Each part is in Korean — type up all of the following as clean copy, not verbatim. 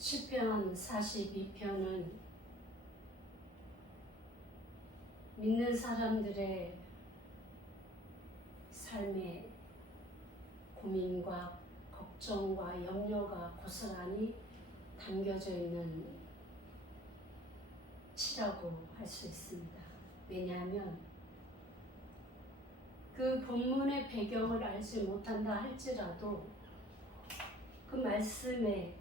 시편 42편은 믿는 사람들의 삶의 고민과 걱정과 염려가 고스란히 담겨져 있는 시라고 할 수 있습니다. 왜냐하면 그 본문의 배경을 알지 못한다 할지라도 그 말씀에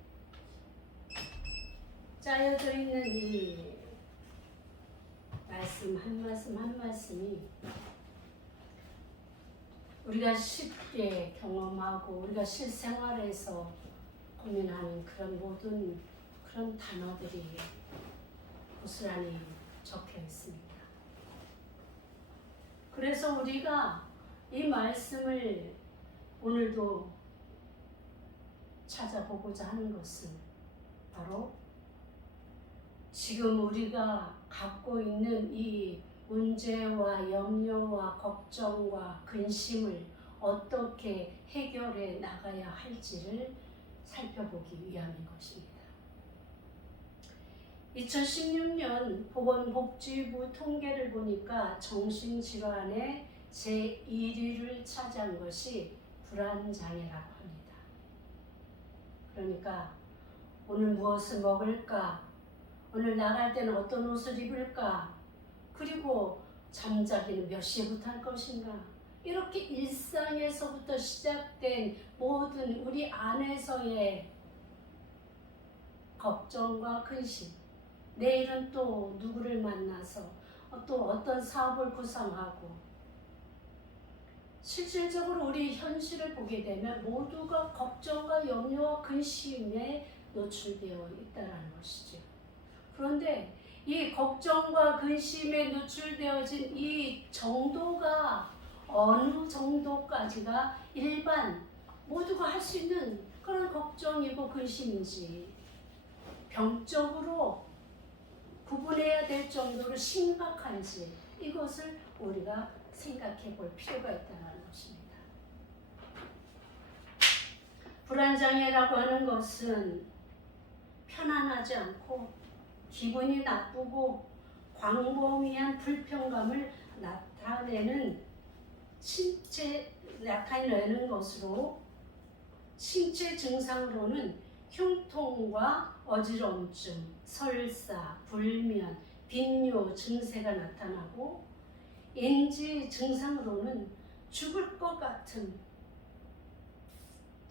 짜여져 있는 이 말씀 한 말씀 한 말씀이 우리가 쉽게 경험하고 우리가 실생활에서 고민하는 그런 모든 그런 단어들이 고스란히 적혀 있습니다. 그래서 우리가 이 말씀을 오늘도 찾아보고자 하는 것은 바로 지금 우리가 갖고 있는 이 문제와 염려와 걱정과 근심을 어떻게 해결해 나가야 할지를 살펴보기 위함인 것입니다. 2016년 보건복지부 통계를 보니까 정신질환의 제1위를 차지한 것이 불안장애라고 합니다. 그러니까 오늘 무엇을 먹을까? 오늘 나갈 때는 어떤 옷을 입을까? 그리고 잠자기는 몇 시부터 할 것인가? 이렇게 일상에서부터 시작된 모든 우리 안에서의 걱정과 근심, 내일은 또 누구를 만나서 또 어떤 사업을 구상하고, 실질적으로 우리 현실을 보게 되면 모두가 걱정과 염려와 근심에 노출되어 있다는 것이죠. 그런데 이 걱정과 근심에 노출되어진 이 정도가 어느 정도까지가 일반 모두가 할 수 있는 그런 걱정이고 근심인지 병적으로 구분해야 될 정도로 심각한지 이것을 우리가 생각해 볼 필요가 있다는 것입니다. 불안장애라고 하는 것은 편안하지 않고 기분이 나쁘고 광범위한 불편감을 나타내는 것으로 신체 증상으로는 흉통과 어지럼증, 설사, 불면, 빈뇨 증세가 나타나고 인지 증상으로는 죽을 것 같은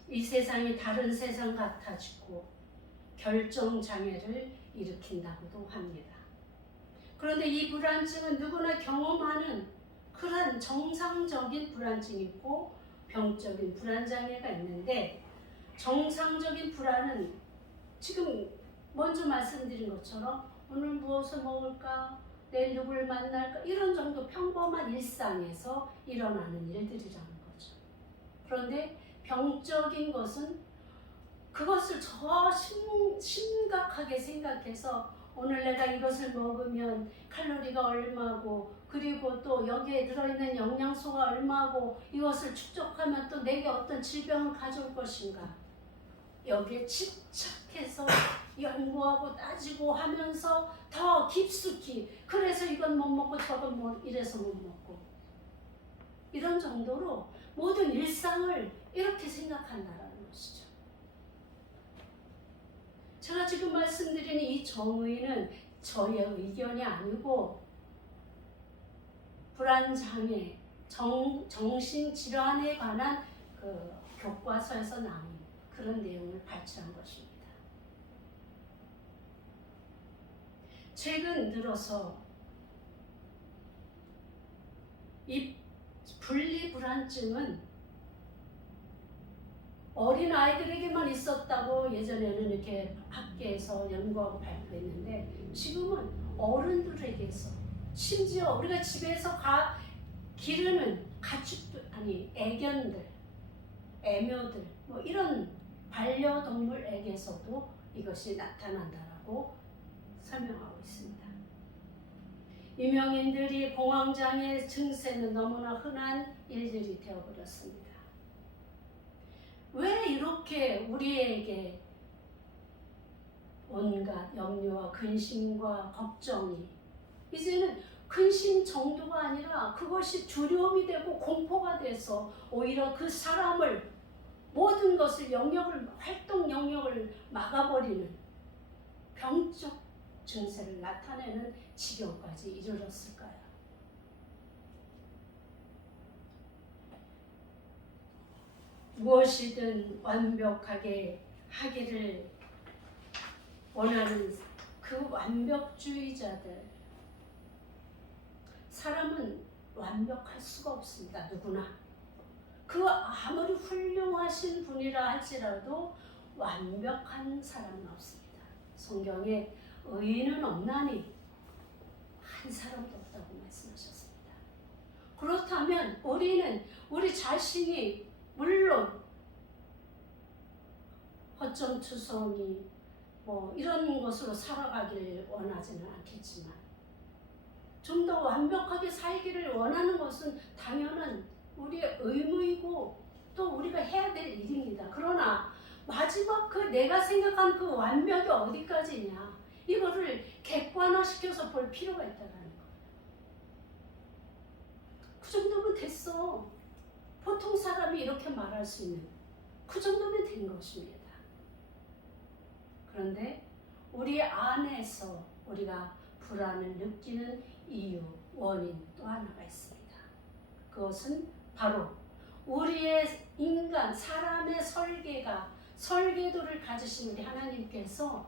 이 세상이 다른 세상 같아지고 결정장애를 일으킨다고도 합니다. 그런데 이 불안증은 누구나 경험하는 그런 정상적인 불안증이 있고 병적인 불안장애가 있는데, 정상적인 불안은 지금 먼저 말씀드린 것처럼 오늘 무엇을 먹을까? 내일 누구를 만날까? 이런 정도 평범한 일상에서 일어나는 일들이라는 거죠. 그런데 병적인 것은 그것을 더 심각하게 생각해서 오늘 내가 이것을 먹으면 칼로리가 얼마고 그리고 또 여기에 들어있는 영양소가 얼마고 이것을 축적하면 또 내게 어떤 질병을 가져올 것인가, 여기에 집착해서 연구하고 따지고 하면서 더 깊숙이 그래서 이건 못 먹고 저건 뭐 이래서 못 먹고 이런 정도로 모든 일상을 이렇게 생각한다는 것이죠. 제가 지금 말씀드린 이 정의는 저의 의견이 아니고 불안장애, 정신질환에 관한 그 교과서에서 나온 그런 내용을 발췌한 것입니다. 최근 들어서 이 분리불안증은 어린 아이들에게만 있었다고 예전에는 이렇게 학계에서 연구하고 발표했는데, 지금은 어른들에게서, 심지어 우리가 집에서 기르는 가축들, 애견들, 애묘들, 뭐 이런 반려동물에게서도 이것이 나타난다라고 설명하고 있습니다. 유명인들이 공황장애 증세는 너무나 흔한 일들이 되어버렸습니다. 왜 이렇게 우리에게 온갖 염려와 근심과 걱정이 이제는 근심 정도가 아니라 그것이 두려움이 되고 공포가 돼서 오히려 그 사람을 모든 것을 활동 영역을 막아버리는 병적 증세를 나타내는 지경까지 이르렀을까요? 무엇이든 완벽하게 하기를 원하는 그 완벽주의자들, 사람은 완벽할 수가 없습니다. 누구나. 그 아무리 훌륭하신 분이라 할지라도 완벽한 사람은 없습니다. 성경에 의인은 없나니 한 사람도 없다고 말씀하셨습니다. 그렇다면 우리는 우리 자신이 물론 허점투성이 이런 것으로 살아가기를 원하지는 않겠지만 좀 더 완벽하게 살기를 원하는 것은 당연한 우리의 의무이고 또 우리가 해야 될 일입니다. 그러나 마지막 내가 생각한 그 완벽이 어디까지냐, 이거를 객관화시켜서 볼 필요가 있다는 거예요. 그 정도면 됐어. 보통 사람이 이렇게 말할 수 있는 그 정도면 된 것입니다. 그런데 우리 안에서 우리가 불안을 느끼는 이유, 원인 또 하나가 있습니다. 그것은 바로 우리의 인간, 사람의 설계도를 가지신 우리 하나님께서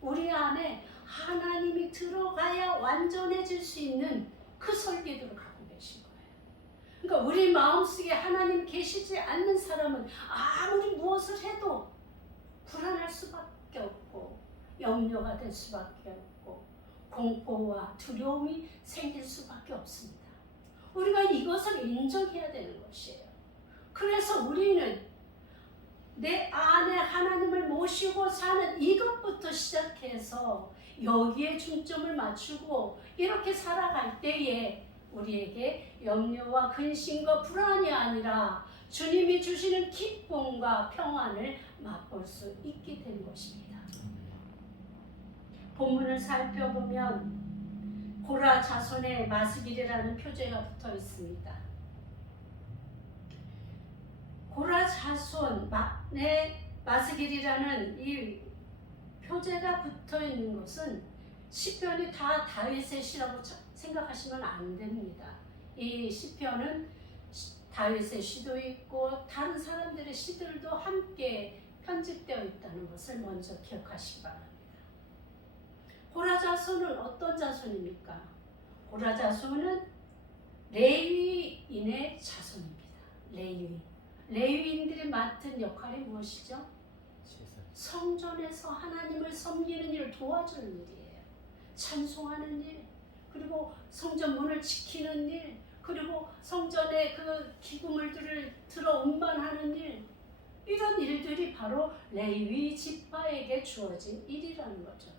우리 안에 하나님이 들어가야 완전해질 수 있는 그 설계도를 갖고 계신 거예요. 그러니까 우리 마음속에 하나님 계시지 않는 사람은 아무리 무엇을 해도 불안할 수밖에 없고 염려가 될 수밖에 없고 공포와 두려움이 생길 수밖에 없습니다. 우리가 이것을 인정해야 되는 것이에요. 그래서 우리는 내 안에 하나님을 모시고 사는 이것부터 시작해서 여기에 중점을 맞추고 이렇게 살아갈 때에 우리에게 염려와 근심과 불안이 아니라 주님이 주시는 기쁨과 평안을 맛볼 수 있게 된 것입니다. 본문을 살펴보면 고라 자손의 마스길이라는 표제가 붙어 있습니다. 고라 자손의 마스길이라는 이 표제가 붙어 있는 것은 시편이 다 다윗의 시라고 생각하시면 안 됩니다. 이 시편은 다윗의 시도 있고 다른 사람들의 시들도 함께 편집되어 있다는 것을 먼저 기억하시기 바랍니다. 고라 자손은 어떤 자손입니까? 고라 자손은 레위인의 자손입니다. 레위인들이 맡은 역할이 무엇이죠? 성전에서 하나님을 섬기는 일을 도와주는 일이에요. 찬송하는 일, 그리고 성전 문을 지키는 일, 그리고 성전의 그 기구물들을 들어 운반하는 일, 이런 일들이 바로 레위 지파에게 주어진 일이라는 거죠.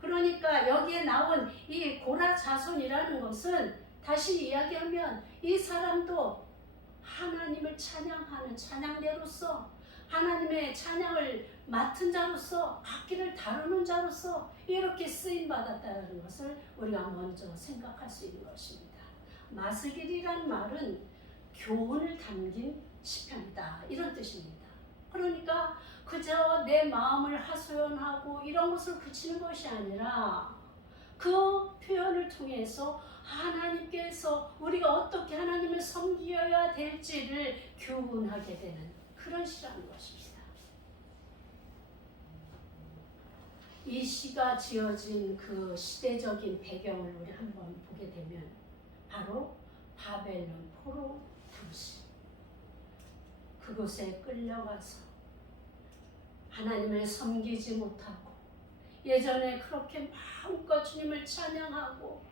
그러니까 여기에 나온 이 고라 자손이라는 것은 다시 이야기하면 이 사람도 하나님을 찬양하는 찬양대로서 하나님의 찬양을 맡은 자로서 악기를 다루는 자로서 이렇게 쓰임받았다는 것을 우리가 먼저 생각할 수 있는 것입니다. 마스길이란 말은 교훈을 담긴 시편이다, 이런 뜻입니다. 그러니까 그저 내 마음을 하소연하고 이런 것을 그치는 것이 아니라 그 표현을 통해서 하나님께서 우리가 어떻게 하나님을 섬겨야 될지를 교훈하게 되는 그런 시라는 것입니다. 이 시가 지어진 그 시대적인 배경을 우리 한번 보게 되면 바로 바벨론 포로 도시, 그곳에 끌려가서 하나님을 섬기지 못하고 예전에 그렇게 마음껏 주님을 찬양하고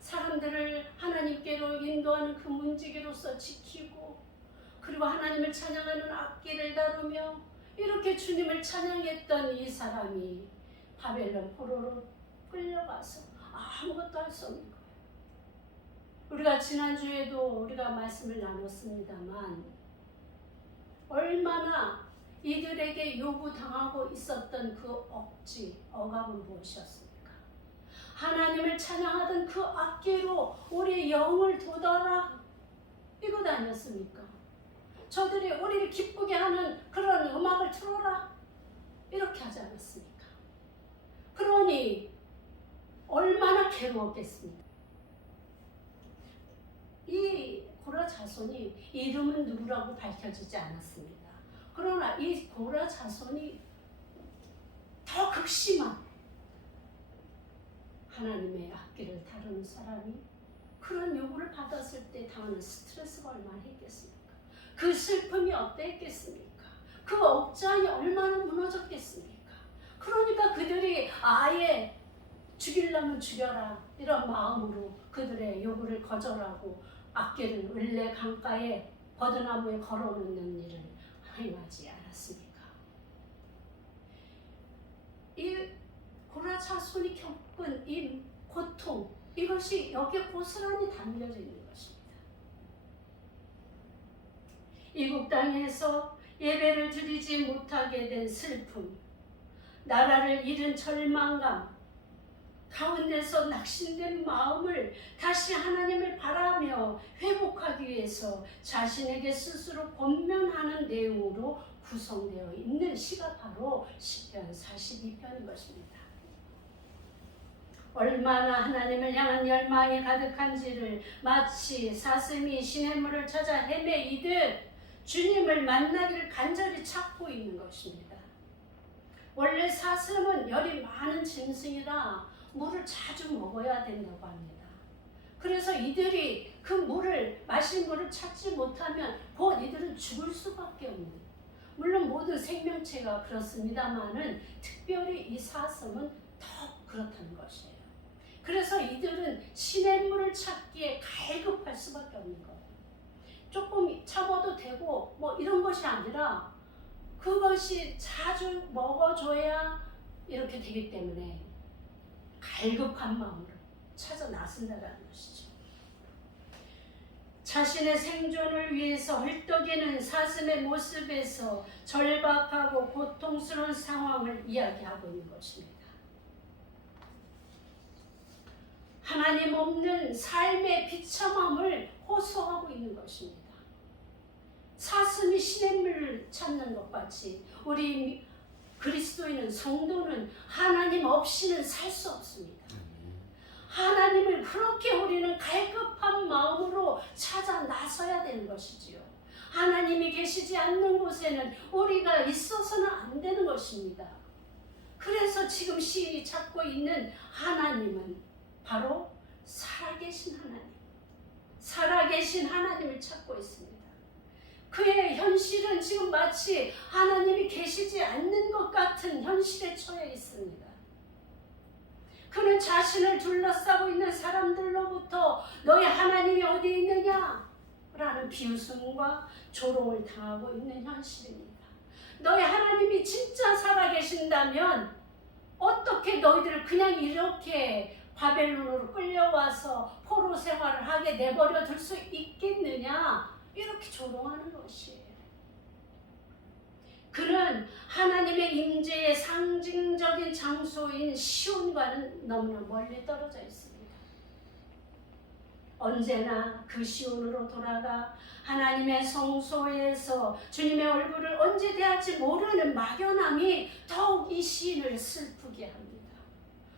사람들을 하나님께로 인도하는 그 문지기로서 지키고 그리고 하나님을 찬양하는 악기를 다루며 이렇게 주님을 찬양했던 이 사람이 바벨론 포로로 끌려가서 아무것도 할 수 없는 거예요. 우리가 지난주에도 우리가 말씀을 나눴습니다만 얼마나 이들에게 요구당하고 있었던 그 억지, 억압은 무엇이었습니까? 하나님을 찬양하던 그 악기로 우리의 영을 돋아라, 이것 아니었습니까? 저들이 우리를 기쁘게 하는 그런 음악을 틀어라, 이렇게 하지 않았습니까? 그러니 얼마나 괴로웠겠습니까? 이 고라 자손이 이름은 누구라고 밝혀지지 않았습니다. 그러나 이 고라 자손이 더 극심한 하나님의 악기를 다루는 사람이 그런 요구를 받았을 때 당하는 스트레스가 얼마나 했겠습니까? 그 슬픔이 어땠겠습니까? 그 억장이 얼마나 무너졌겠습니까? 그러니까 그들이 아예 죽이려면 죽여라, 이런 마음으로 그들의 요구를 거절하고 악기를 을레 강가에 버드나무에 걸어놓는 일을 행하지 않았습니까? 이 고라 자손이 겪은 이 고통, 이것이 여기에 고스란히 담겨져 있는 것입니다. 이국 땅에서 예배를 드리지 못하게 된 슬픔, 나라를 잃은 절망감 가운데서 낙심된 마음을 다시 하나님을 바라며 회복하기 위해서 자신에게 스스로 권면하는 내용으로 구성되어 있는 시가 바로 시편 42편인 것입니다. 얼마나 하나님을 향한 열망이 가득한지를 마치 사슴이 시냇물을 찾아 헤매이듯 주님을 만나기를 간절히 찾고 있는 것입니다. 원래 사슴은 열이 많은 짐승이라 물을 자주 먹어야 된다고 합니다. 그래서 이들이 그 물을, 마실 물을 찾지 못하면 곧 이들은 죽을 수밖에 없는, 물론 모든 생명체가 그렇습니다만은 특별히 이 사슴은 더 그렇다는 것이에요. 그래서 이들은 시냇물을 찾기에 갈급할 수밖에 없는 거예요. 조금 참아도 되고 뭐 이런 것이 아니라 그것이 자주 먹어줘야 이렇게 되기 때문에 갈급한 마음으로 찾아 나선다는 것이죠. 자신의 생존을 위해서 헐떡이는 사슴의 모습에서 절박하고 고통스러운 상황을 이야기하고 있는 것입니다. 하나님 없는 삶의 비참함을 호소하고 있는 것입니다. 사슴이 시냇물을 찾는 것 같이 우리 그리스도인은, 성도는 하나님 없이는 살 수 없습니다. 하나님을 그렇게 우리는 갈급한 마음으로 찾아 나서야 되는 것이지요. 하나님이 계시지 않는 곳에는 우리가 있어서는 안 되는 것입니다. 그래서 지금 시인이 찾고 있는 하나님은 바로 살아계신 하나님, 살아계신 하나님을 찾고 있습니다. 그의 현실은 지금 마치 하나님이 계시지 않는 것 같은 현실에 처해 있습니다. 그는 자신을 둘러싸고 있는 사람들로부터 너희 하나님이 어디 있느냐? 라는 비웃음과 조롱을 당하고 있는 현실입니다. 너희 하나님이 진짜 살아계신다면 어떻게 너희들을 그냥 이렇게 바벨론으로 끌려와서 포로 생활을 하게 내버려 둘 수 있겠느냐? 이렇게 조롱하는 것이에요. 그는 하나님의 임재의 상징적인 장소인 시온과는 너무나 멀리 떨어져 있습니다. 언제나 그 시온으로 돌아가 하나님의 성소에서 주님의 얼굴을 언제 대할지 모르는 막연함이 더욱 이 시인을 슬프게 합니다.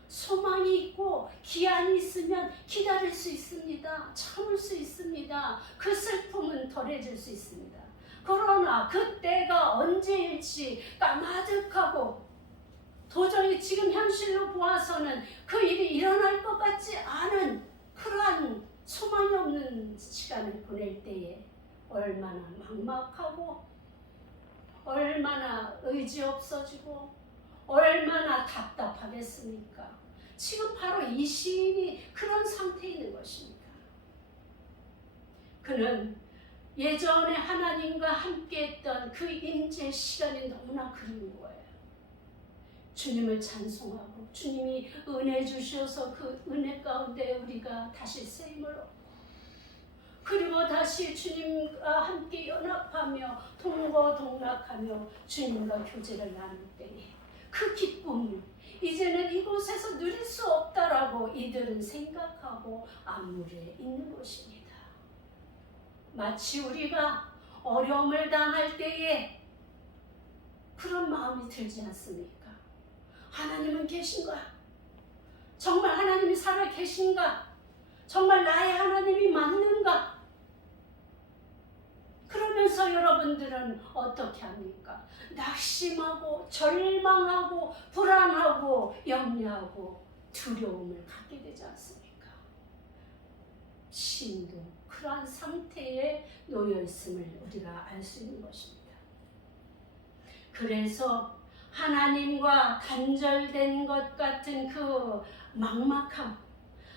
소망이 있고 기한이 있으면 기다릴 수 있습니다. 참을 수 있습니다. 그 슬픔은 덜해질 수 있습니다. 그러나 그때가 언제일지 까마득하고 도저히 지금 현실로 보아서는 그 일이 일어날 것 같지 않은 그러한 소망이 없는 시간을 보낼 때에 얼마나 막막하고 얼마나 의지 없어지고 얼마나 답답하겠습니까? 지금 바로 이 시인이 그런 상태에 있는 것입니다. 그는 예전에 하나님과 함께했던 그 임재 시간이 너무나 그리운 거예요. 주님을 찬송하고 주님이 은혜 주셔서 그 은혜 가운데 우리가 다시 쓰임을 얻고 그리고 다시 주님과 함께 연합하며 동거동락하며 주님과 교제를 나눌 때에 그 기쁨을 이제는 이곳에서 누릴 수 없다라고 이들은 생각하고 암울해 있는 것입니다. 마치 우리가 어려움을 당할 때에 그런 마음이 들지 않습니까? 하나님은 계신가? 정말 하나님이 살아 계신가? 정말 나의 하나님이 맞는가? 그러면서 여러분들은 어떻게 합니까? 낙심하고 절망하고 불안하고 염려하고 두려움을 갖게 되지 않습니까? 시인도 그러한 상태에 놓여 있음을 우리가 알 수 있는 것입니다. 그래서 하나님과 단절된 것 같은 그 막막함,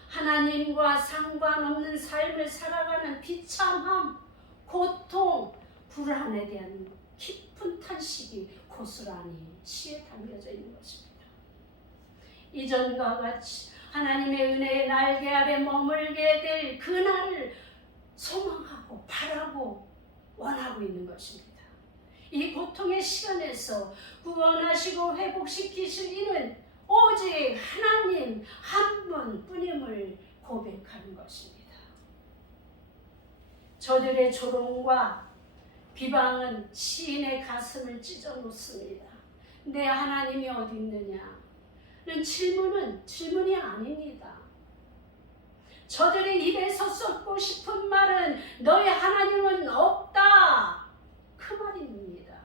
하나님과 상관없는 삶을 살아가는 비참함, 고통, 불안에 대한 깊은 탄식이 고스란히 시에 담겨져 있는 것입니다. 이전과 같이 하나님의 은혜의 날개 아래 머물게 될 그날을 소망하고 바라고 원하고 있는 것입니다. 이 고통의 시간에서 구원하시고 회복시키실 이는 오직 하나님 한 분뿐임을 고백하는 것입니다. 저들의 조롱과 비방은 시인의 가슴을 찢어 놓습니다. 내 하나님이 어디 있느냐는 질문이 아닙니다. 저들의 입에서 쏟고 싶은 말은 너의 하나님은 없다, 그 말입니다.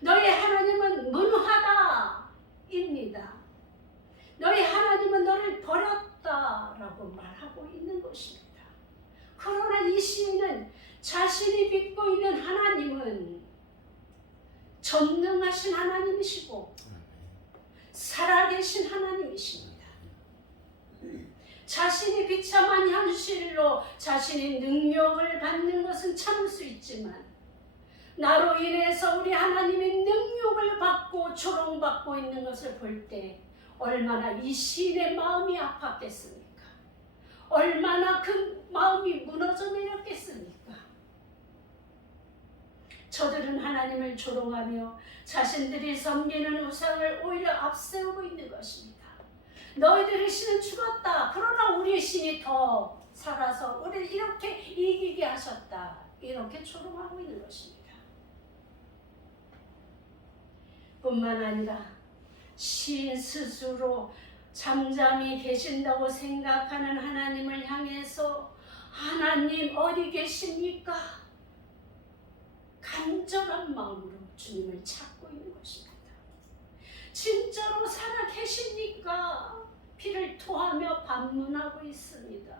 너의 하나님은 무능하다 입니다. 너희 하나님은 너를 버렸다라고 말하고 있는 것입니다. 그러나 이 시인은 자신이 믿고 있는 하나님은 전능하신 하나님이시고 살아계신 하나님이십니다. 자신이 비참한 현실로 자신이 능력을 받는 것은 참을 수 있지만 나로 인해서 우리 하나님이 능력을 받고 조롱받고 있는 것을 볼 때 얼마나 이 시인의 마음이 아팠겠습니까? 얼마나 그 마음이 무너져 내렸겠습니까? 저들은 하나님을 조롱하며 자신들이 섬기는 우상을 오히려 앞세우고 있는 것입니다. 너희들의 신은 죽었다. 그러나 우리의 신이 더 살아서 우리를 이렇게 이기게 하셨다. 이렇게 조롱하고 있는 것입니다. 뿐만 아니라 시인 스스로 잠잠히 계신다고 생각하는 하나님을 향해서 하나님 어디 계십니까? 간절한 마음으로 주님을 찾고 있는 것입니다. 진짜로 살아 계십니까? 피를 토하며 반문하고 있습니다.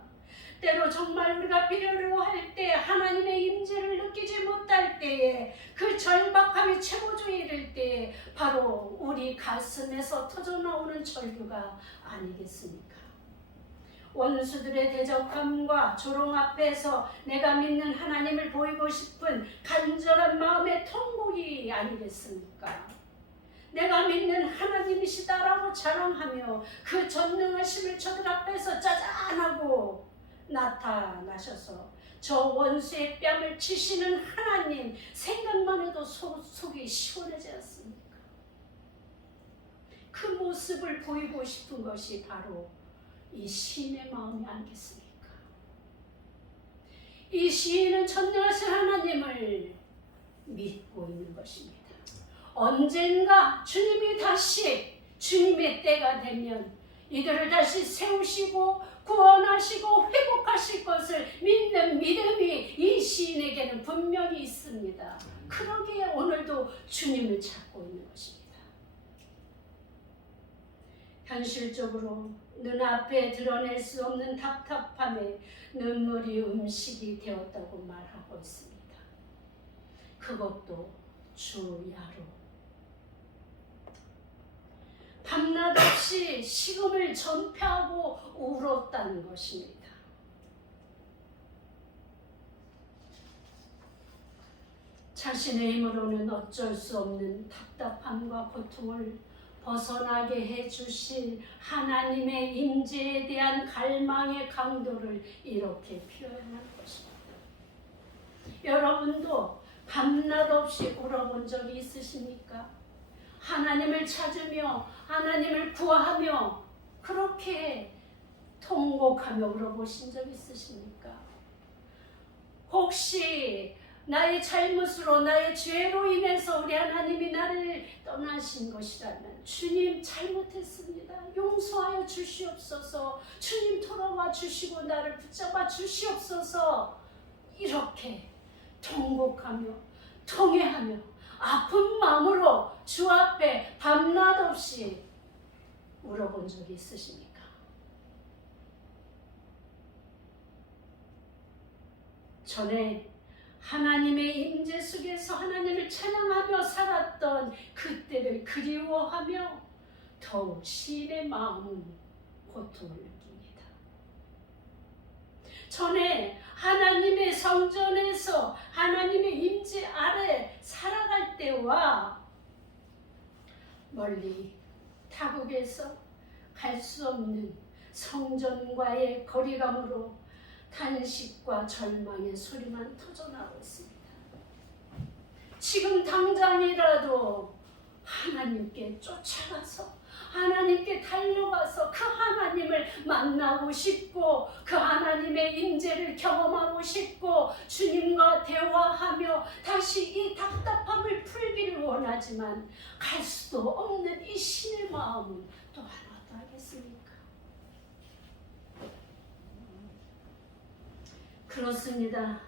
때로 정말 우리가 필요로 할 때 하나님의 임재를 느끼지 못할 때에 그 절박함이 최고조에 이를 때에 바로 우리 가슴에서 터져나오는 절규가 아니겠습니까? 원수들의 대적함과 조롱 앞에서 내가 믿는 하나님을 보이고 싶은 간절한 마음의 통곡이 아니겠습니까? 내가 믿는 하나님이시다라고 자랑하며 그 전능하심을 저들 앞에서 짜잔하고 나타나셔서 저 원수의 뺨을 치시는 하나님 생각만 해도 속이 시원하지 않습니까? 그 모습을 보이고 싶은 것이 바로 이 시인의 마음이 아니겠습니까? 이 시인은 전능하신 하나님을 믿고 있는 것입니다. 언젠가 주님이 다시 주님의 때가 되면 이들을 다시 세우시고 구원하시고 회복하실 것을 믿는 믿음이 이 시인에게는 분명히 있습니다. 그러기에 오늘도 주님을 찾고 있는 것입니다. 현실적으로 눈앞에 드러낼 수 없는 답답함에 눈물이 음식이 되었다고 말하고 있습니다. 그것도 주야로. 밤낮 없이 식음을 전폐하고 울었다는 것입니다. 자신의 힘으로는 어쩔 수 없는 답답함과 고통을 벗어나게 해주실 하나님의 임재에 대한 갈망의 강도를 이렇게 표현한 것입니다. 여러분도 밤낮 없이 울어본 적이 있으십니까? 하나님을 찾으며 하나님을 구하며 그렇게 통곡하며 울어보신 적 있으십니까? 혹시 나의 잘못으로 나의 죄로 인해서 우리 하나님이 나를 떠나신 것이라면 주님 잘못했습니다. 용서하여 주시옵소서. 주님 돌아와 주시고 나를 붙잡아 주시옵소서. 이렇게 통곡하며 통회하며 아픈 마음으로 주 앞에 밤낮 없이 울어본 적이 있으십니까? 전에 하나님의 임재 속에서 하나님을 찬양하며 살았던 그때를 그리워하며 더욱 시인의 마음은 고통을 느낍니다. 전에 하나님의 성전에서 하나님의 임재 아래 살아갈 때와 멀리 타국에서 갈 수 없는 성전과의 거리감으로 탄식과 절망의 소리만 터져나오고 있습니다. 지금 당장이라도 하나님께 쫓아가서 하나님께 달려가서 그 하나님을 만나고 싶고 그 하나님의 임재를 경험하고 싶고 주님과 대화하며 다시 이 답답함을 풀기를 원하지만 갈 수도 없는 이 신의 마음은 또 하나도 하겠습니까? 그렇습니다.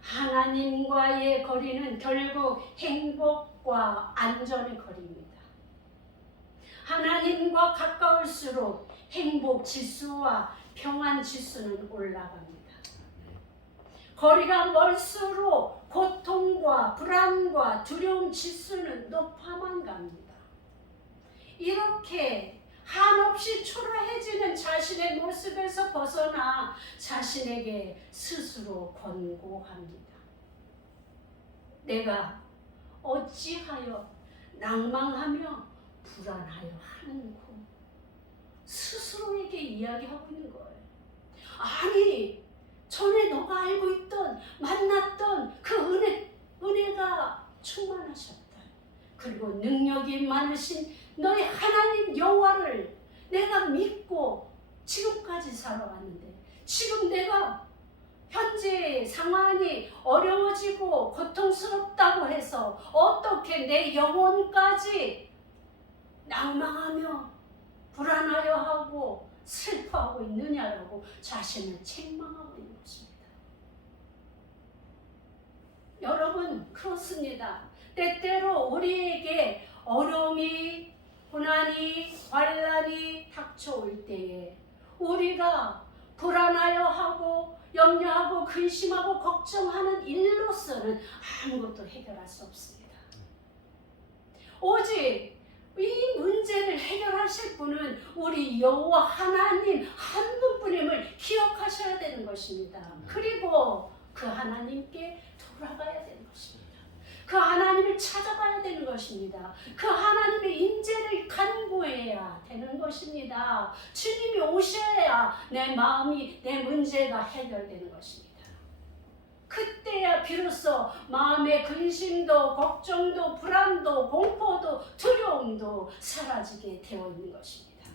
하나님과의 거리는 결국 행복과 안전의 거리입니다. 하나님과 가까울수록 행복 지수와 평안 지수는 올라갑니다. 거리가 멀수록 고통과 불안과 두려움 지수는 높아만 갑니다. 이렇게 한없이 초라해지는 자신의 모습에서 벗어나 자신에게 스스로 권고합니다. 내가 어찌하여 낭망하며 불안하여 하는고 스스로에게 이야기하고 있는 거예요. 아니 전에 너가 알고 있던 만났던 그 은혜가 충만하셨다. 그리고 능력이 많으신 너의 하나님 여호와를 내가 믿고 지금까지 살아왔는데 지금 내가 현재 상황이 어려워지고 고통스럽다고 해서 어떻게 내 영혼까지 낭망하며 불안하여 하고 슬퍼하고 있느냐라고 자신을 책망하고 있는 것입니다. 여러분 그렇습니다. 때때로 우리에게 어려움이 고난이 환난이 닥쳐올 때에 우리가 불안하여 하고 염려하고 근심하고 걱정하는 일로서는 아무것도 해결할 수 없습니다. 오직 이 문제를 해결하실 분은 우리 여호와 하나님 한 분뿐임을 기억하셔야 되는 것입니다. 그리고 그 하나님께 돌아가야 되는 것입니다. 그 하나님을 찾아가야 되는 것입니다. 그 하나님의 임재를 간구해야 되는 것입니다. 주님이 오셔야 내 마음이 내 문제가 해결되는 것입니다. 그때야 비로소 마음의 근심도 걱정도 불안도 공포도 두려움도 사라지게 되어 있는 것입니다.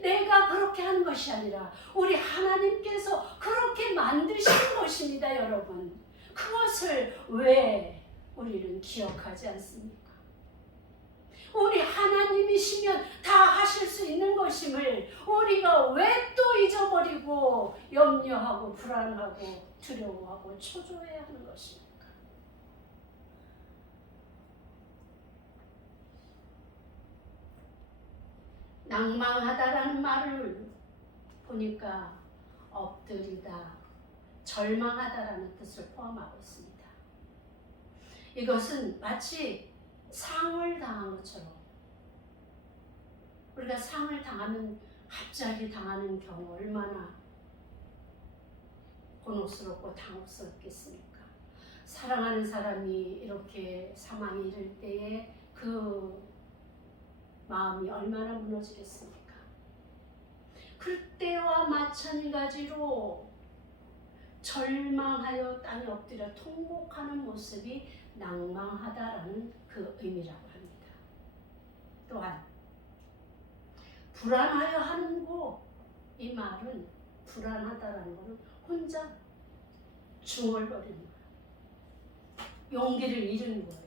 내가 그렇게 한 것이 아니라 우리 하나님께서 그렇게 만드신 것입니다. 여러분 그것을 왜 우리는 기억하지 않습니까? 우리 하나님이시면 다 하실 수 있는 것임을 우리가 왜 또 잊어버리고 염려하고 불안하고 두려워하고 초조해야 하는 것입니까? 낭망하다라는 말을 보니까 엎드리다, 절망하다라는 뜻을 포함하고 있습니다. 이것은 마치 상을 당한 것처럼 우리가 상을 당하면 갑자기 당하는 경우 얼마나 곤혹스럽고 당혹스럽겠습니까? 사랑하는 사람이 이렇게 사망에 이를 때에 그 마음이 얼마나 무너지겠습니까? 그때와 마찬가지로 절망하여 땅에 엎드려 통곡하는 모습이 낭망하다라는 그 의미라고 합니다. 또한 불안하여 하는 거, 이 말은 불안하다라는 것은 혼자 중얼거리는 거예요. 용기를 잃은 거예요.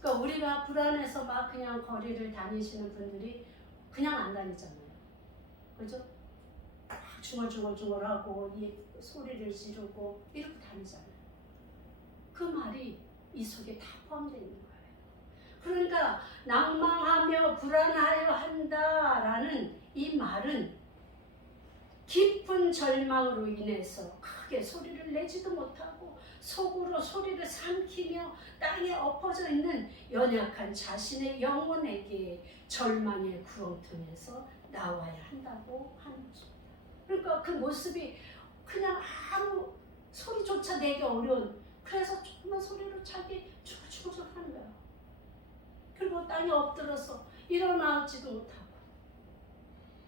그러니까 우리가 불안해서 막 그냥 거리를 다니시는 분들이 그냥 안 다니잖아요. 그죠? 막 중얼중얼하고 소리를 지르고 이렇게 다니잖아요. 그 말이 이 속에 다 포함되어 있는 거예요. 그러니까 낭망하며 불안하여 한다라는 이 말은 깊은 절망으로 인해서 크게 소리를 내지도 못하고 속으로 소리를 삼키며 땅에 엎어져 있는 연약한 자신의 영혼에게 절망의 구렁텅이에서 나와야 한다고 하는 것입니다. 그러니까 그 모습이 그냥 아무 소리조차 내기 어려운, 그래서 조금만 소리로 자기 죽어죽어 하는 거야. 그리고 땅에 엎드려서 일어나지도 못하고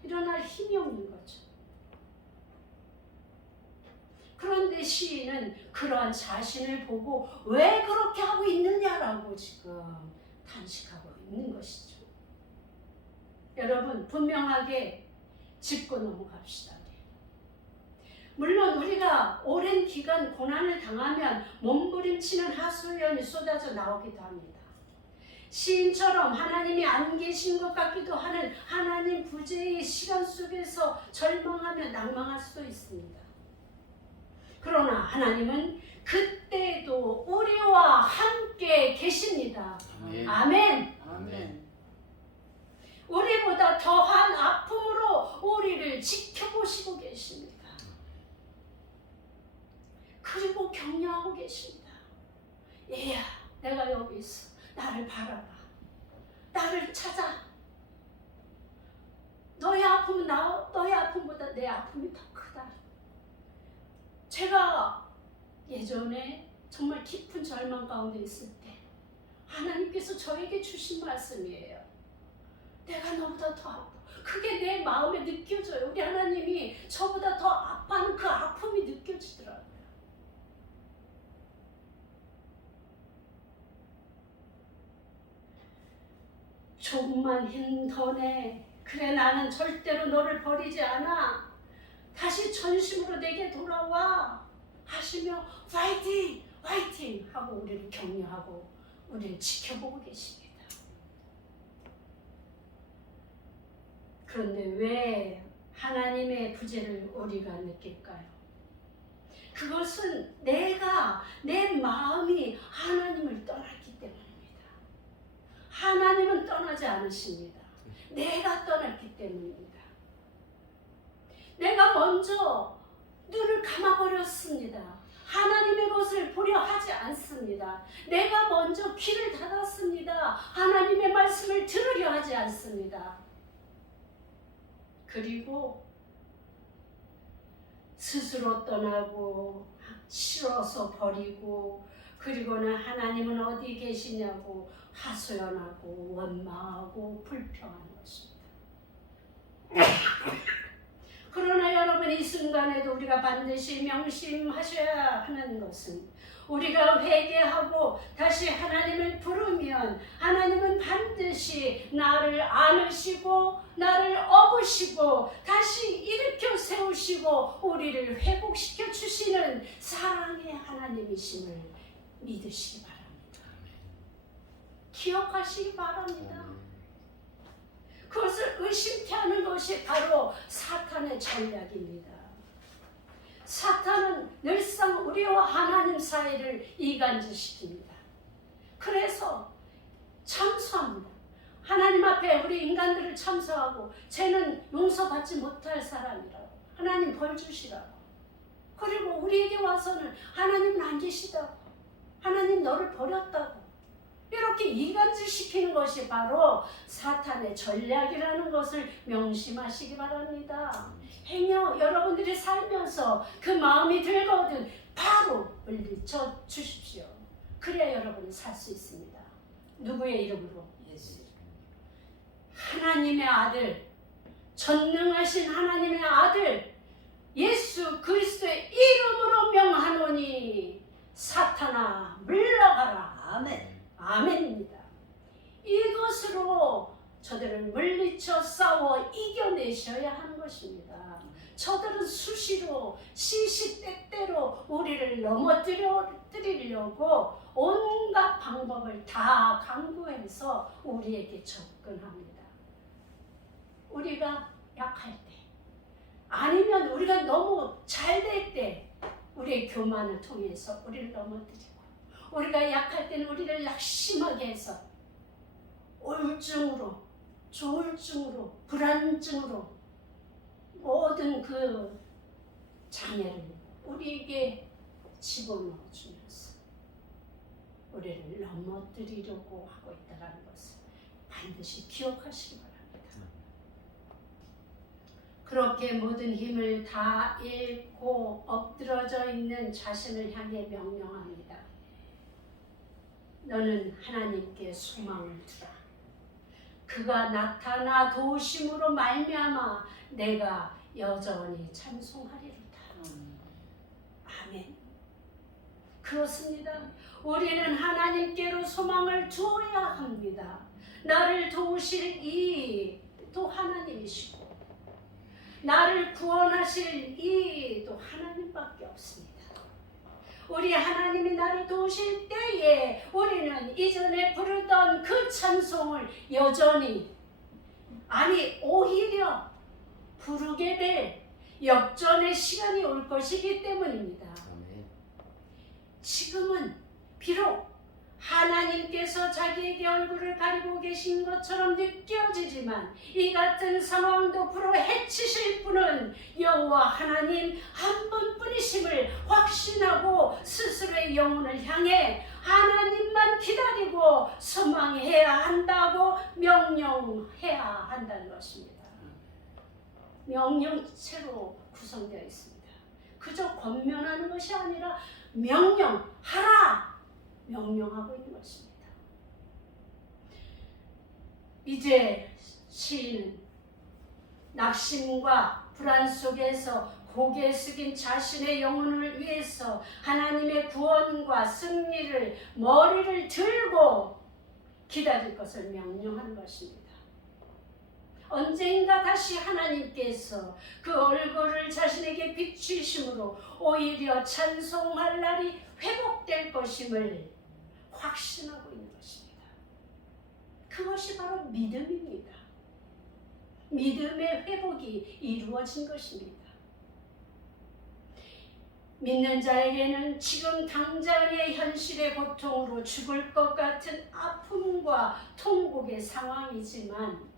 일어날 힘이 없는 거죠. 그런데 시인은 그러한 자신을 보고 왜 그렇게 하고 있느냐라고 지금 탄식하고 있는 것이죠. 여러분, 분명하게 짚고 넘어갑시다. 물론 우리가 오랜 기간 고난을 당하면 몸부림치는 하소연이 쏟아져 나오기도 합니다. 시인처럼 하나님이 안 계신 것 같기도 하는 하나님 부재의 시간 속에서 절망하며 낭망할 수도 있습니다. 그러나 하나님은 그때도 우리와 함께 계십니다. 아멘. 아멘. 아멘. 우리보다 더한 아픔으로 우리를 지켜보시고 계십니다. 그리고 격려하고 계십니다. 얘야, 내가 여기 있어. 나를 바라봐. 나를 찾아. 너의 아픔은 너의 아픔보다 내 아픔이 더 크다. 제가 예전에 정말 깊은 절망 가운데 있을 때 하나님께서 저에게 주신 말씀이에요. 내가 너보다 더 아파. 그게 내 마음에 느껴져요. 우리 하나님이 저보다 더 아파하는 그 아픔이 느껴지더라고요. 조금만 힘더내. 그래, 나는 절대로 너를 버리지 않아. 다시 전심으로 내게 돌아와 하시며 파이팅! 파이팅! 하고 우리를 격려하고 우리를 지켜보고 계십니다. 그런데 왜 하나님의 부재를 우리가 느낄까요? 그것은 내 마음이 하나님을 떠났기 때문입니다. 하나님은 떠나지 않으십니다. 내가 떠났기 때문입니다. 내가 먼저 눈을 감아버렸습니다. 하나님의 것을 보려 하지 않습니다. 내가 먼저 귀를 닫았습니다. 하나님의 말씀을 들으려 하지 않습니다. 그리고 스스로 떠나고 싫어서 버리고, 그리고는 하나님은 어디 계시냐고 하소연하고 원망하고 불평하는 것입니다. 그러나 여러분, 이 순간에도 우리가 반드시 명심하셔야 하는 것은, 우리가 회개하고 다시 하나님을 부르면 하나님은 반드시 나를 안으시고 나를 업으시고 다시 일으켜 세우시고 우리를 회복시켜 주시는 사랑의 하나님이심을 믿으시기 바랍니다. 기억하시기 바랍니다. 그것을 의심케 하는 것이 바로 사탄의 전략입니다. 사탄은 늘상 우리와 하나님 사이를 이간질시킵니다. 그래서 참소합니다. 하나님 앞에 우리 인간들을 참소하고 쟤는 용서받지 못할 사람이라고, 하나님 벌 주시라고, 그리고 우리에게 와서는 하나님은 안 계시다고, 하나님 너를 버렸다고, 이렇게 이간질시키는 것이 바로 사탄의 전략이라는 것을 명심하시기 바랍니다. 행여 여러분들이 살면서 그 마음이 들거든 바로 물리쳐 주십시오. 그래야 여러분이 살 수 있습니다. 누구의 이름으로? 예수. 하나님의 아들, 전능하신 하나님의 아들 예수 그리스도의 이름으로 명하노니 사탄아 물러가라. 아멘. 아멘입니다. 이것으로 저들을 물리쳐 싸워 이겨내셔야 하는 것입니다. 저들은 수시로 시시때때로 우리를 넘어뜨리려고 온갖 방법을 다 강구해서 우리에게 접근합니다. 우리가 약할 때, 아니면 우리가 너무 잘 될 때 우리의 교만을 통해서 우리를 넘어뜨리고, 우리가 약할 때는 우리를 낙심하게 해서 우울증으로, 조울증으로, 불안증으로 모든 그 장애를 우리에게 집어넣어 주면서 우리를 넘어뜨리려고 하고 있다는 것을 반드시 기억하시기 바랍니다. 그렇게 모든 힘을 다 잃고 엎드러져 있는 자신을 향해 명령합니다. 너는 하나님께 소망을 두라. 그가 나타나 도우심으로 말미암아 내가 여전히 찬송하리로다. 아멘. 그렇습니다. 우리는 하나님께로 소망을 두어야 합니다. 나를 도우실 이 또 하나님이시고, 나를 구원하실 이 또 하나님밖에 없습니다. 우리 하나님이 나를 도우실 때에 우리는 이전에 부르던 그 찬송을 여전히, 아니 오히려 부르게 될 역전의 시간이 올 것이기 때문입니다. 지금은 비록 하나님께서 자기에게 얼굴을 가리고 계신 것처럼 느껴지지만 이 같은 상황도 불어 해치실 분은 여호와 하나님 한 분뿐이심을 확신하고 스스로의 영혼을 향해 하나님만 기다리고 소망해야 한다고 명령해야 한다는 것입니다. 명령체로 구성되어 있습니다. 그저 권면하는 것이 아니라 명령하라! 명령하고 있는 것입니다. 이제 시인은 낙심과 불안 속에서 고개 숙인 자신의 영혼을 위해서 하나님의 구원과 승리를 머리를 들고 기다릴 것을 명령하는 것입니다. 언젠가 다시 하나님께서 그 얼굴을 자신에게 비추심으로 오히려 찬송할 날이 회복될 것임을 확신하고 있는 것입니다. 그것이 바로 믿음입니다. 믿음의 회복이 이루어진 것입니다. 믿는 자에게는 지금 당장의 현실의 고통으로 죽을 것 같은 아픔과 통곡의 상황이지만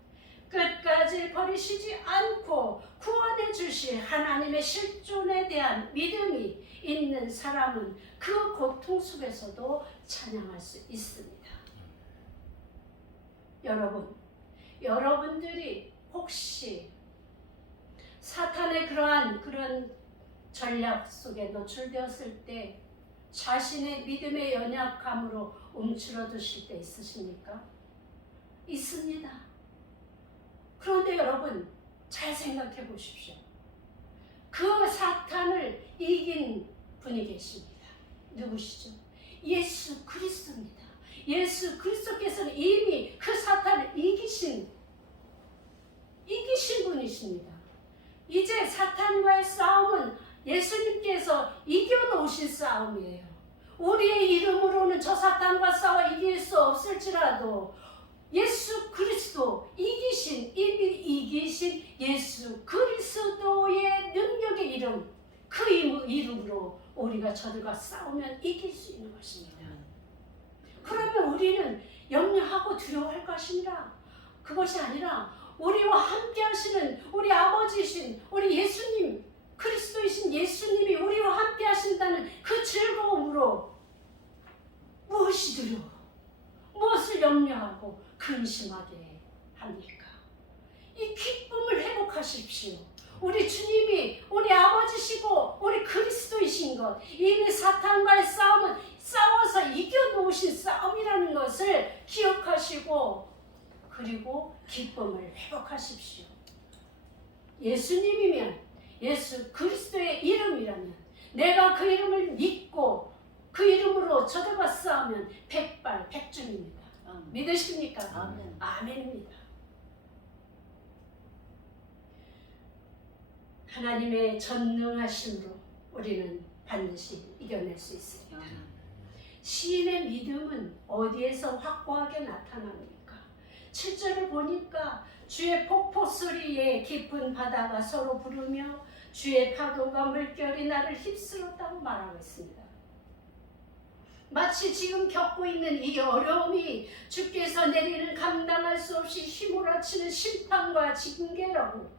끝까지 버리시지 않고 구원해 주실 하나님의 실존에 대한 믿음이 있는 사람은 그 고통 속에서도 찬양할 수 있습니다. 여러분들이 혹시 사탄의 그런 전략 속에 노출되었을 때 자신의 믿음의 연약함으로 움츠러드실 때 있으십니까? 있습니다. 그런데 여러분 잘 생각해 보십시오. 그 사탄을 이긴 분이 계십니다. 누구시죠? 예수 그리스도입니다. 예수 그리스도께서는 이미 그 사탄을 이기신 분이십니다. 이제 사탄과의 싸움은 예수님께서 이겨놓으신 싸움이에요. 우리의 이름으로는 저 사탄과 싸워 이길 수 없을지라도 예수 그리스도 이미 이기신 예수 그리스도의 능력의 이름, 그 이름으로 우리가 저들과 싸우면 이길 수 있는 것입니다. 그러면 우리는 염려하고 두려워할 것이니라. 그것이 아니라 우리와 함께 하시는 우리 아버지이신 우리 예수님, 그리스도이신 예수님이 우리와 함께 하신다는 그 즐거움으로 무엇이 두려워? 무엇을 염려하고 근심하게 합니까? 이 기쁨을 회복하십시오. 우리 주님이 우리 아버지시고 우리 그리스도이신 것, 이미 사탄과의 싸움은 싸워서 이겨놓으신 싸움이라는 것을 기억하시고, 그리고 기쁨을 회복하십시오. 예수님이면 예수 그리스도의 이름이라면, 내가 그 이름을 믿고 그 이름으로 저들받사하면 백발백중입니다. 믿으십니까? 아멘. 아멘입니다. 하나님의 전능하심으로 우리는 반드시 이겨낼 수 있습니다. 시인의 믿음은 어디에서 확고하게 나타납니까? 7절을 보니까 주의 폭포 소리에 깊은 바다가 서로 부르며 주의 파도가 물결이 나를 휩쓸었다고 말하고 있습니다. 마치 지금 겪고 있는 이 어려움이 주께서 내리는 감당할 수 없이 휘몰아치는 심판과 징계라고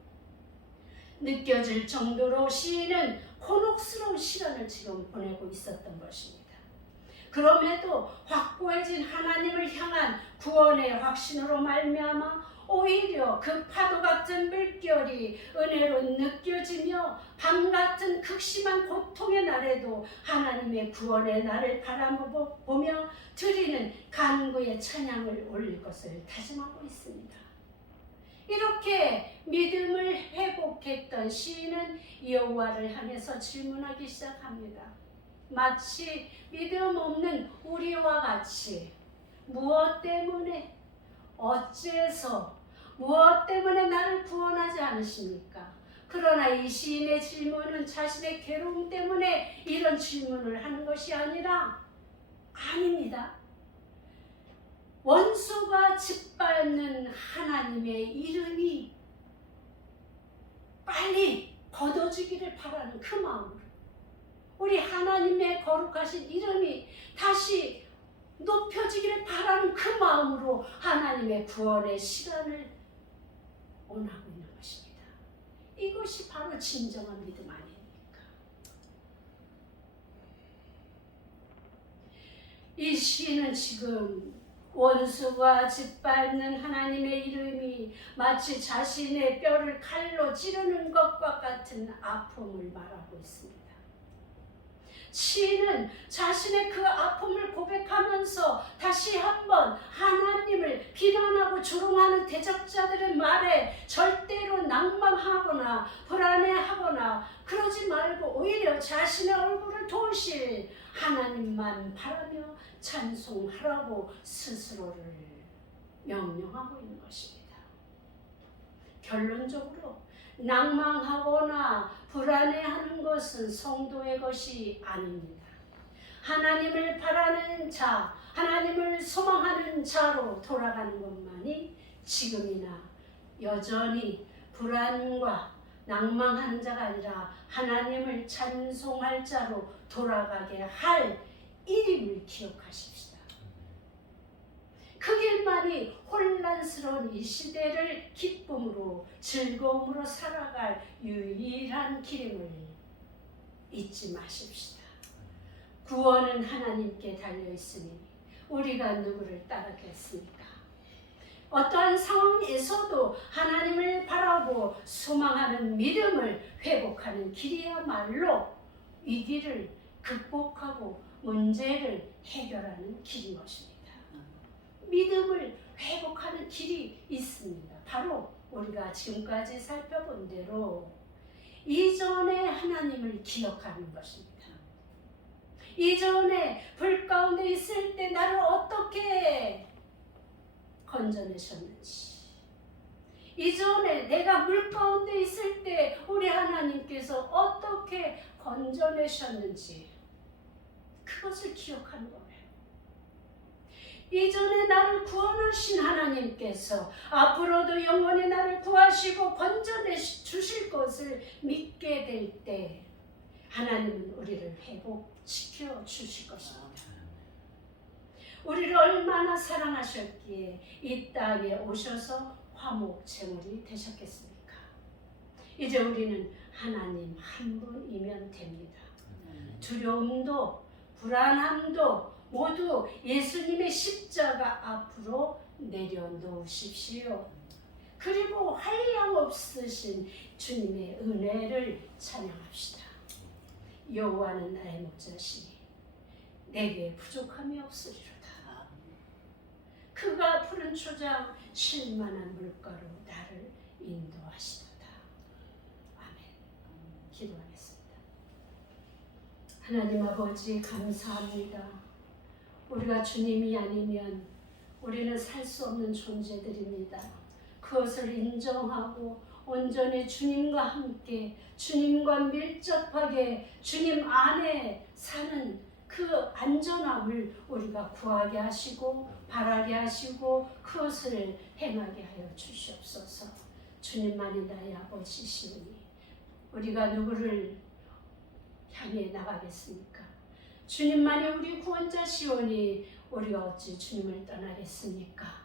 느껴질 정도로 시인은 곤혹스러운 시간을 지금 보내고 있었던 것입니다. 그럼에도 확고해진 하나님을 향한 구원의 확신으로 말미암아 오히려 그 파도 같은 물결이 은혜로 느껴지며 밤 같은 극심한 고통의 날에도 하나님의 구원의 날을 바라보며 드리는 간구의 찬양을 올릴 것을 다짐하고 있습니다. 이렇게 믿음을 회복했던 시인은 여호와를 향해서 질문하기 시작합니다. 마치 믿음 없는 우리와 같이 무엇 때문에, 어째서, 무엇 때문에 나를 구원하지 않으십니까? 그러나 이 시인의 질문은 자신의 괴로움 때문에 이런 질문을 하는 것이 아니라, 아닙니다. 원수가 짓밟는 하나님의 이름이 빨리 거둬지기를 바라는 그 마음으로, 우리 하나님의 거룩하신 이름이 다시 높여지기를 바라는 그 마음으로 하나님의 구원의 시간을 원하고 있는 것입니다. 이것이 바로 진정한 믿음 아닙니까? 이 시인은 지금 원수가 짓밟는 하나님의 이름이 마치 자신의 뼈를 칼로 찌르는 것과 같은 아픔을 말하고 있습니다. 시인은 자신의 그 아픔을 고백하면서 다시 한번 하나님을 비난하고 조롱하는 대적자들의 말에 절대로 낭망하거나 불안해하거나 그러지 말고 오히려 자신의 얼굴을 도우실 하나님만 바라며 찬송하라고 스스로를 명령하고 있는 것입니다. 결론적으로 낭망하거나 불안해하는 것은 성도의 것이 아닙니다. 하나님을 바라는 자, 하나님을 소망하는 자로 돌아가는 것만이 지금이나 여전히 불안과 낭망하는 자가 아니라 하나님을 찬송할 자로 돌아가게 할 일임을 기억하십시다. 그 길만이 혼란스러운 이 시대를 기쁨으로 즐거움으로 살아갈 유일한 길임을 잊지 마십시다. 구원은 하나님께 달려있으니 우리가 누구를 따르겠습니까? 어떠한 상황에서도 하나님을 바라보고 소망하는 믿음을 회복하는 길이야말로 위기를 극복하고 문제를 해결하는 길인 것입니다. 믿음을 회복하는 길이 있습니다. 바로 우리가 지금까지 살펴본 대로 이전에 하나님을 기억하는 것입니다. 이전에 불 가운데 있을 때 나를 어떻게 건져내셨는지, 이전에 내가 물 가운데 있을 때 우리 하나님께서 어떻게 건져내셨는지 그것을 기억하는 거예요. 이전에 나를 구원하신 하나님께서 앞으로도 영원히 나를 구하시고 건져내 주실 것을 믿게 될 때 하나님은 우리를 회복시켜 주실 것입니다. 우리를 얼마나 사랑하셨기에 이 땅에 오셔서 화목제물이 되셨겠습니까? 이제 우리는 하나님 한 분이면 됩니다. 두려움도 불안함도 모두 예수님의 십자가 앞으로 내려놓으십시오. 그리고 한량 없으신 주님의 은혜를 찬양합시다. 여호와는 나의 목자시니 내게 부족함이 없으리로다. 그가 푸른 초장 쉴만한 물가로 나를 인도하시도다. 아멘. 기도하겠습니다. 하나님 아버지 감사합니다. 우리가 주님이 아니면 우리는 살 수 없는 존재들입니다. 그것을 인정하고 온전히 주님과 함께 주님과 밀접하게 주님 안에 사는 그 안전함을 우리가 구하게 하시고 바라게 하시고 그것을 행하게 하여 주시옵소서. 주님만이 나의 아버지시니 우리가 누구를 향해 나가겠습니까? 주님만이 우리 구원자시오니 우리가 어찌 주님을 떠나겠습니까?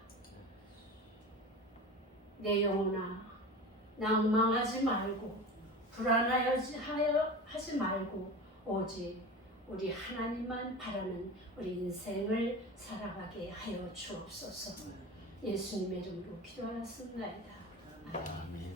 내 영혼아 낭망하지 말고 불안하지 말고 오직 우리 하나님만 바라는 우리 인생을 살아가게 하여 주옵소서. 예수님의 이름으로 기도하였습니다. 아멘.